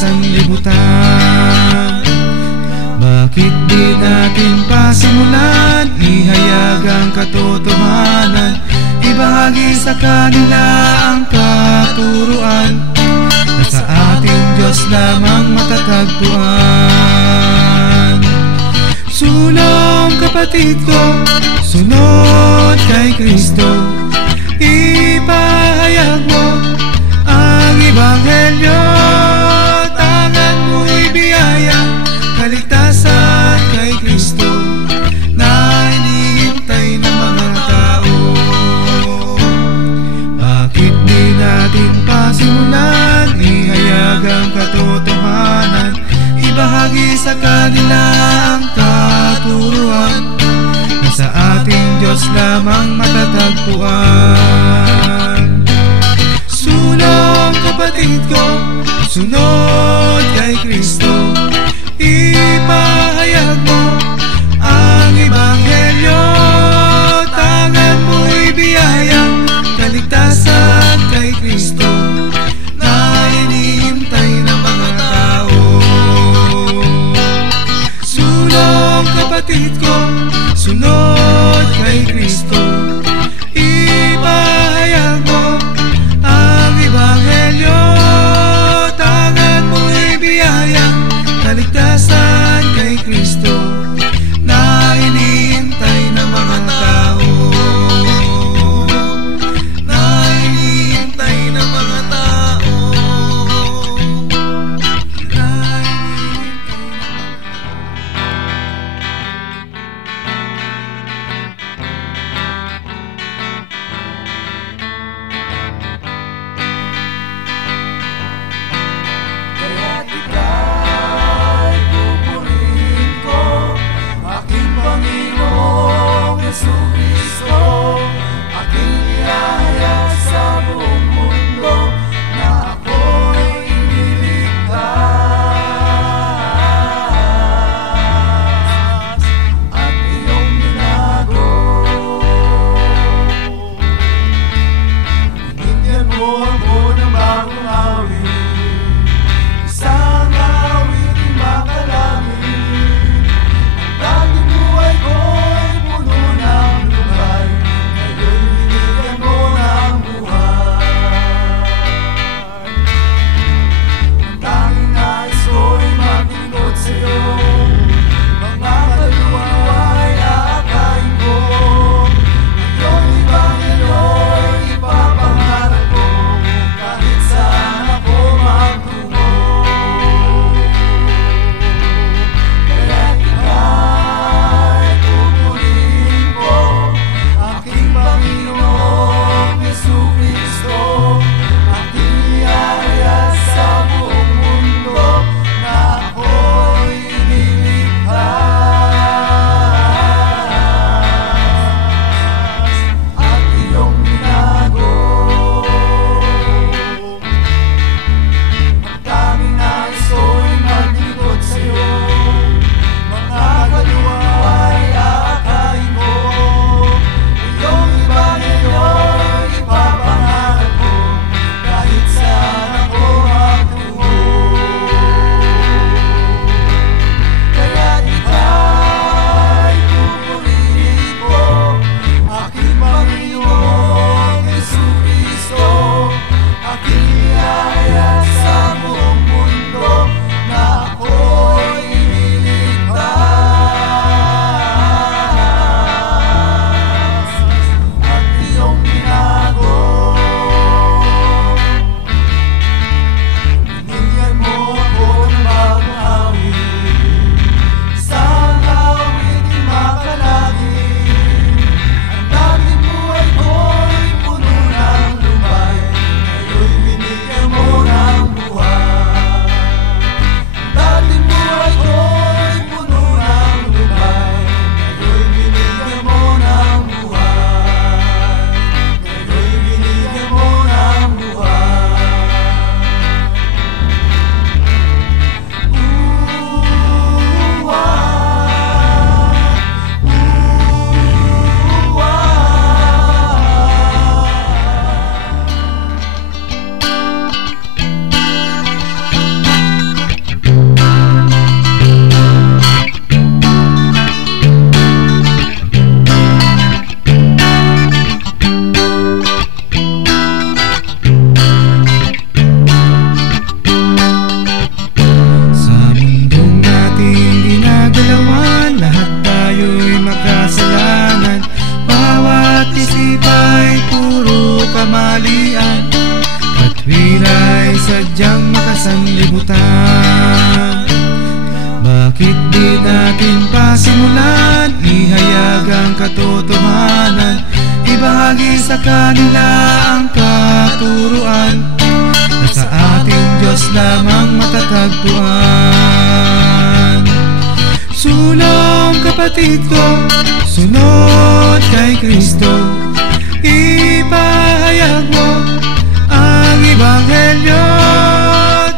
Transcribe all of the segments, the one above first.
sanlibutan. Bakit di natin pasimulan, ihayag ang katotohanan, ibahagi sa kanila ang katuruan, na sa ating Diyos lamang matatagpuan. Sulong kapatid ko, sunod kay Kristo, ipahayag mo ang Ebanghelyo. Tangan mo'y biyaya, kaligtasan kay Kristo, na hinihintay ng mga tao. Bakit di natin pasimulan, ihayag ang katotohanan, ibahagi sa kanila ang katuruan, na sa ating Diyos lamang matatagpuan. Sulong kapatid ko, sunod kay Kristo, ipahayag mo ang Ebanghelyo. Tangan mo'y biyaya, kaligtasan kay Kristo, na hinihintay ng mga tao. Sulong kapatid ko, sunod kay Kristo, ipahayag mo ang Ebanghelyo. Tangan mo'y biyaya, kaligtasan kay Kristo, na hinihintay ng mga tao. Na hinihintay ng mga tao. Na hinihintay ng mga tao. sanglibutan. Bakit di natin pasimulan, ihayag ang katotohanan, ibahagi sa kanila ang katuruan, na sa ating Diyos lamang matatagpuan. Sulong kapatid ko, sunod kay Kristo, ipahayag mo ang Ebanghelyo.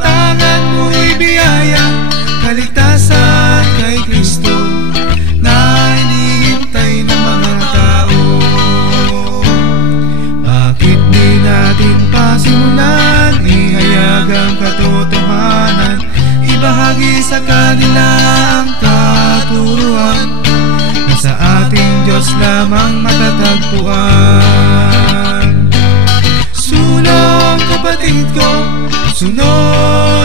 Tangan mo'y biyaya, kaligtasan kay Kristo, na hinihintay ng mga tao. Bakit di natin pasimulan, ihayag ang katotohanan, ibahagi sa kanila ang katuruan, na sa ating Diyos lamang matatagpuan. Sulong kapatid ko, sunod